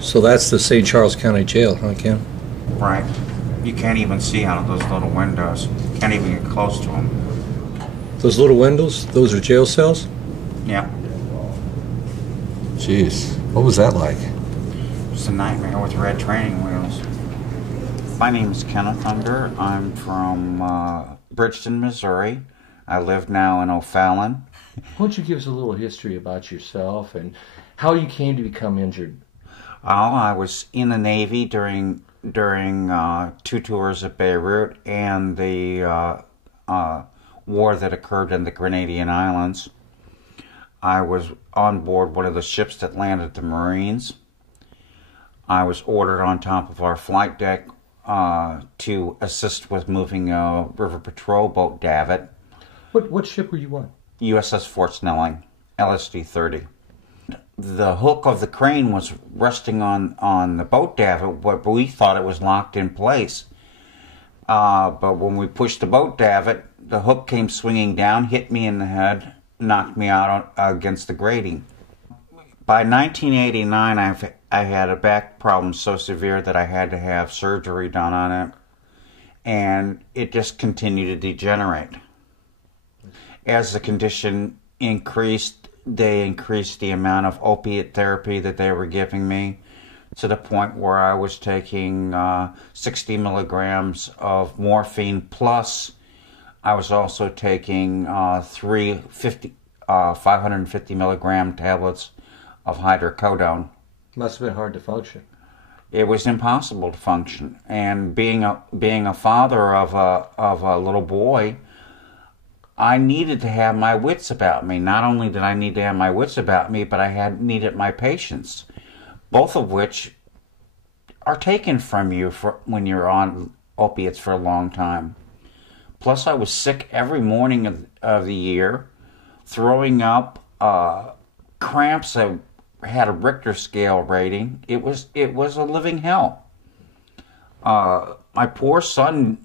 So that's the St. Charles County Jail, huh, Ken? Right. You can't even see out of those little windows. Can't even get close to them. Those little windows, those are jail cells? Yeah. Jeez, what was that like? It's a nightmare with red training wheels. My name is Kenneth Unger. I'm from Bridgeton, Missouri. I live now in O'Fallon. Why don't you give us a little history about yourself and how you came to become injured? I was in the Navy during 2 tours at Beirut and the war that occurred in the Grenadian Islands. I was on board one of the ships that landed the Marines. I was ordered on top of our flight deck to assist with moving a river patrol boat, Davit. What ship were you on? USS Fort Snelling, LSD-30. The hook of the crane was resting on the boat davit, but we thought it was locked in place. But when we pushed the boat davit, the hook came swinging down, hit me in the head, knocked me out against the grating. By 1989, I had a back problem so severe that I had to have surgery done on it, and it just continued to degenerate. As the condition increased, they increased the amount of opiate therapy that they were giving me to the point where I was taking 60 milligrams of morphine, plus I was also taking 550 milligram tablets of hydrocodone. Must have been hard to function. It was impossible to function, and being a father of a little boy, I needed to have my wits about me. Not only did I need to have my wits about me, but I needed my patience, both of which are taken from you when you're on opiates for a long time. Plus, I was sick every morning of the year, throwing up, cramps that had a Richter scale rating. It was a living hell. My poor son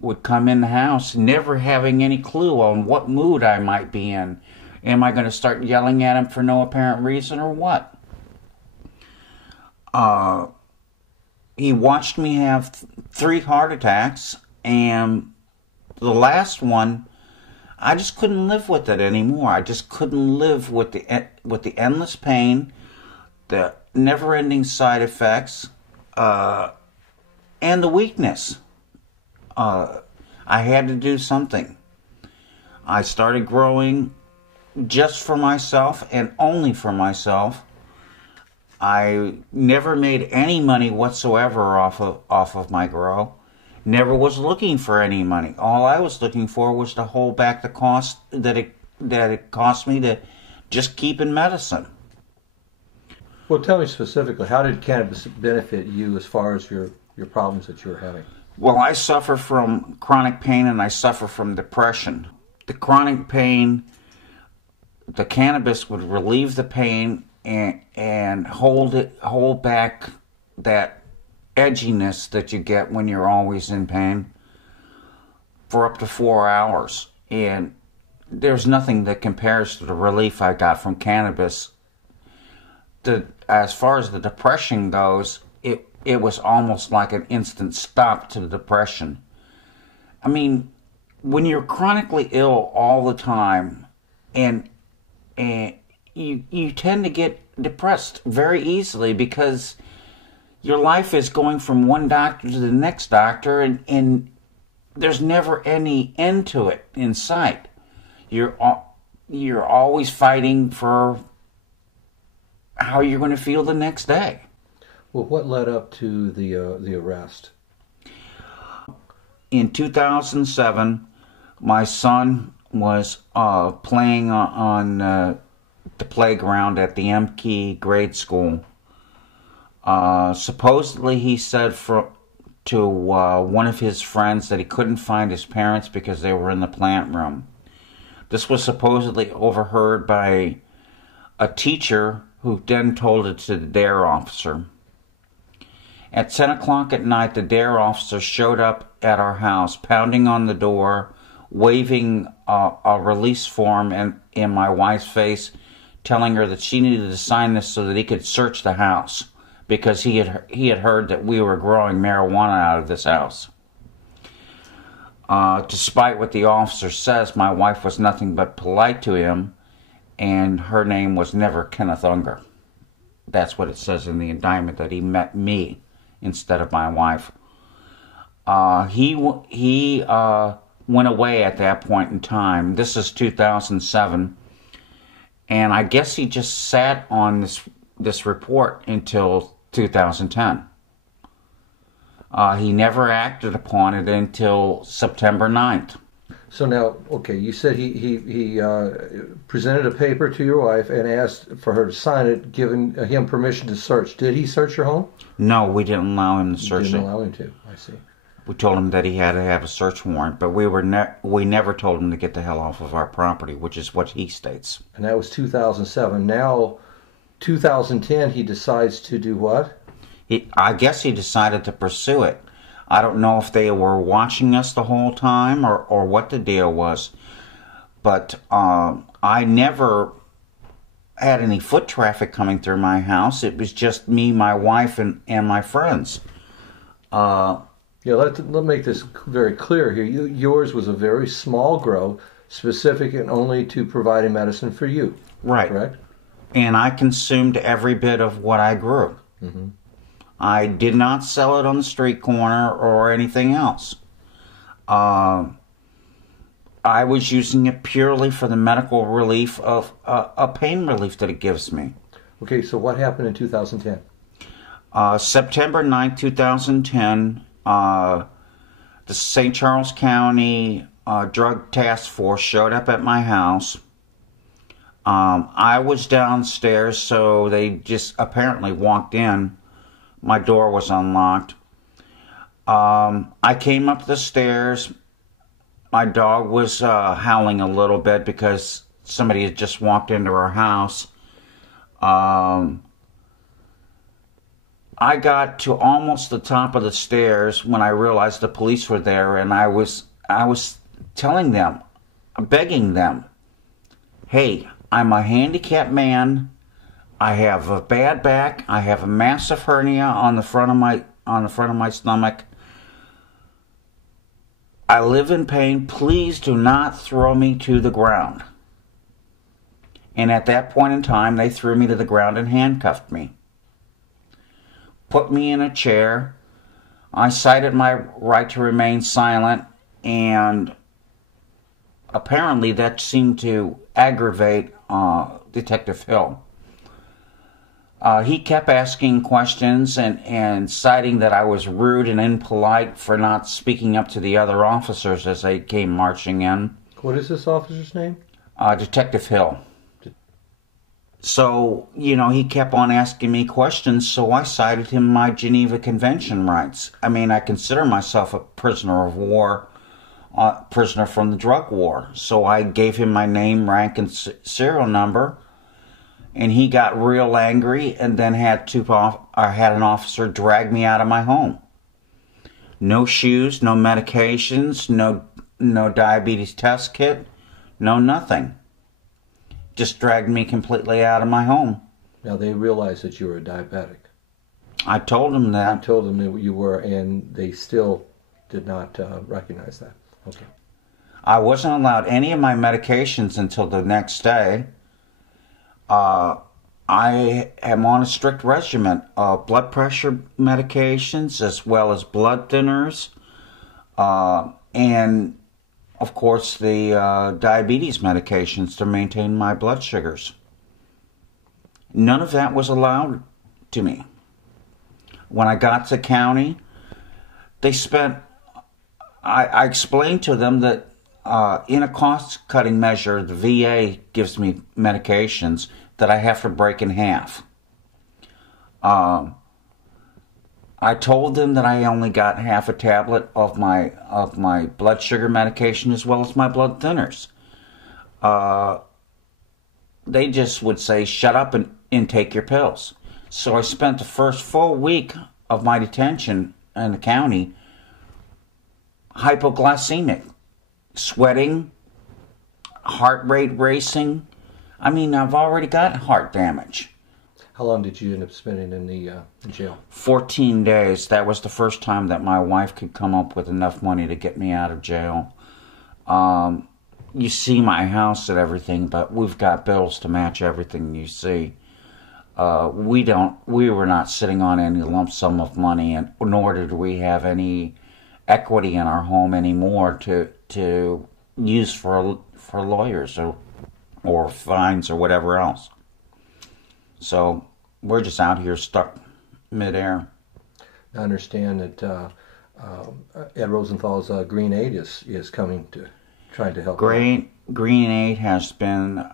would come in the house never having any clue on what mood I might be in. Am I going to start yelling at him for no apparent reason or what? He watched me have 3 heart attacks, and the last one, I just couldn't live with it anymore. I just couldn't live with the endless pain, the never-ending side effects, and the weakness. I had to do something. I started growing just for myself and only for myself. I never made any money whatsoever off of my grow. Never was looking for any money. All I was looking for was to hold back the cost that it cost me to just keep in medicine. Well, tell me specifically, how did cannabis benefit you as far as your problems that you were having? Well, I suffer from chronic pain and I suffer from depression. The chronic pain, the cannabis would relieve the pain and hold back that edginess that you get when you're always in pain for up to 4 hours. And there's nothing that compares to the relief I got from cannabis. As far as the depression goes, it was almost like an instant stop to the depression. I mean, when you're chronically ill all the time, and you tend to get depressed very easily because your life is going from one doctor to the next doctor, and there's never any end to it in sight. You're always fighting for how you're going to feel the next day. Well, what led up to the arrest? In 2007, my son was playing on the playground at the Emke grade school. Supposedly, he said to one of his friends that he couldn't find his parents because they were in the plant room. This was supposedly overheard by a teacher who then told it to the DARE officer. At 10 o'clock at night, the DARE officer showed up at our house, pounding on the door, waving a release form in my wife's face, telling her that she needed to sign this so that he could search the house. because he had heard that we were growing marijuana out of this house. Despite what the officer says, my wife was nothing but polite to him, and her name was never Kenneth Unger. That's what it says in the indictment, that he met me instead of my wife. He went away at that point in time. This is 2007, and I guess he just sat on this report until 2010. He never acted upon it until September 9th. So now, okay, you said he presented a paper to your wife and asked for her to sign it, giving him permission to search. Did he search your home? No, we didn't allow him to search it. Didn't allow him to. I see. We told him that he had to have a search warrant, but we never told him to get the hell off of our property, which is what he states. And that was 2007. Now, 2010, he decides to do what? I guess he decided to pursue it. I don't know if they were watching us the whole time or what the deal was, but I never had any foot traffic coming through my house. It was just me, my wife, and my friends. Yeah, let's make this very clear here. Yours was a very small grow, specific and only to providing medicine for you. Right. Correct? And I consumed every bit of what I grew. Mm-hmm. I did not sell it on the street corner or anything else. I was using it purely for the medical relief of a pain relief that it gives me. Okay, so what happened in 2010? September 9th, 2010, the St. Charles County Drug Task Force showed up at my house. I was downstairs, so they just apparently walked in. My door was unlocked. I came up the stairs. My dog was howling a little bit because somebody had just walked into our house. I got to almost the top of the stairs when I realized the police were there, and I was telling them, begging them, hey, I'm a handicapped man. I have a bad back. I have a massive hernia on the front of my stomach. I live in pain. Please do not throw me to the ground. And at that point in time, they threw me to the ground and handcuffed me. Put me in a chair. I cited my right to remain silent, and apparently that seemed to aggravate Detective Hill. He kept asking questions and citing that I was rude and impolite for not speaking up to the other officers as they came marching in. What is this officer's name? Detective Hill. So, he kept on asking me questions, so I cited him my Geneva Convention rights. I mean, I consider myself a prisoner of war, prisoner from the drug war. So I gave him my name, rank, and serial number. And he got real angry and then had an officer drag me out of my home. No shoes, no medications, no diabetes test kit, no nothing. Just dragged me completely out of my home. Now they realized that you were a diabetic. I told them that. I told them that you were, and they still did not recognize that. Okay. I wasn't allowed any of my medications until the next day. I am on a strict regimen of blood pressure medications as well as blood thinners, and of course the diabetes medications to maintain my blood sugars. None of that was allowed to me. When I got to county, I explained to them that in a cost-cutting measure, the VA gives me medications that I have to break in half. I told them that I only got half a tablet of my blood sugar medication as well as my blood thinners. They just would say, shut up and take your pills. So I spent the first full week of my detention in the county hypoglycemic, sweating, heart rate racing. I mean, I've already got heart damage. How long did you end up spending in the in jail? 14 days. That was the first time that my wife could come up with enough money to get me out of jail. You see my house and everything, but we've got bills to match everything you see. We were not sitting on any lump sum of money, and nor did we have any equity in our home anymore to use for lawyers or fines or whatever else. So we're just out here stuck midair. I understand that Ed Rosenthal's Green Aid is coming to trying to help. Green Aid has been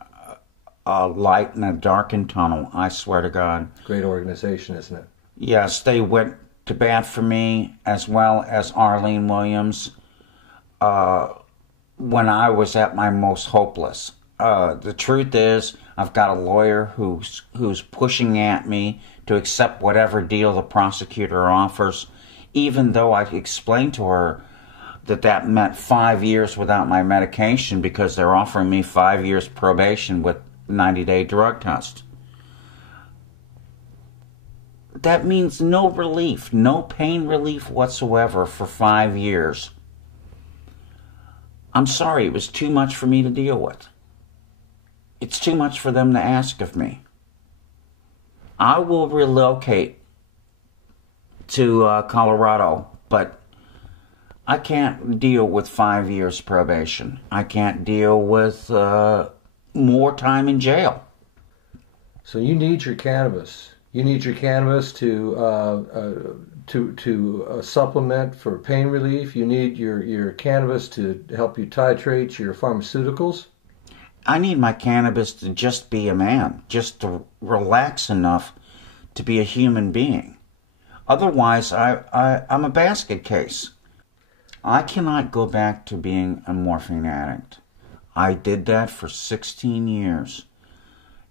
a light in a darkened tunnel, I swear to God. Great organization, isn't it? Yes, they went to bat for me as well as Arlene Williams when I was at my most hopeless. The truth is, I've got a lawyer who's pushing at me to accept whatever deal the prosecutor offers, even though I explained to her that meant 5 years without my medication because they're offering me 5 years probation with 90-day drug test. That means no relief, no pain relief whatsoever for 5 years. I'm sorry, it was too much for me to deal with. It's too much for them to ask of me. I will relocate to Colorado, but I can't deal with 5 years probation. I can't deal with more time in jail. So you need your cannabis. You need your cannabis to supplement for pain relief. You need your cannabis to help you titrate your pharmaceuticals. I need my cannabis to just be a man, just to relax enough to be a human being. Otherwise, I'm a basket case. I cannot go back to being a morphine addict. I did that for 16 years.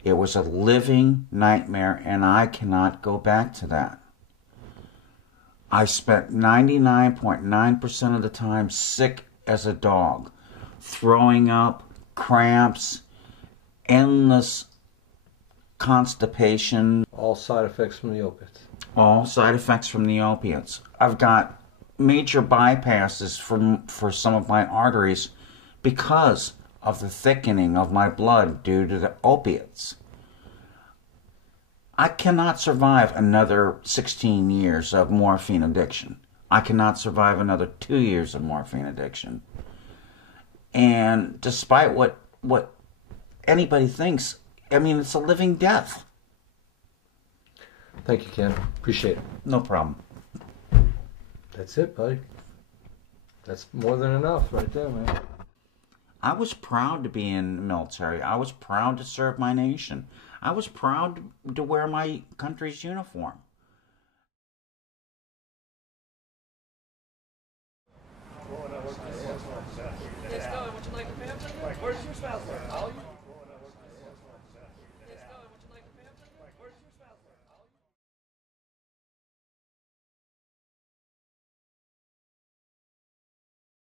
It was a living nightmare, and I cannot go back to that. I spent 99.9% of the time sick as a dog, throwing up, cramps, endless constipation. All side effects from the opiates. All side effects from the opiates. I've got major bypasses for some of my arteries because of the thickening of my blood due to the opiates. I cannot survive another 16 years of morphine addiction. I cannot survive another 2 years of morphine addiction. And despite what anybody thinks, I mean, it's a living death. Thank you, Ken. Appreciate it. No problem. That's it, buddy. That's more than enough right there, man. I was proud to be in the military. I was proud to serve my nation. I was proud to wear my country's uniform. Let's go. Would you like a pamphlet? Where's your spouse?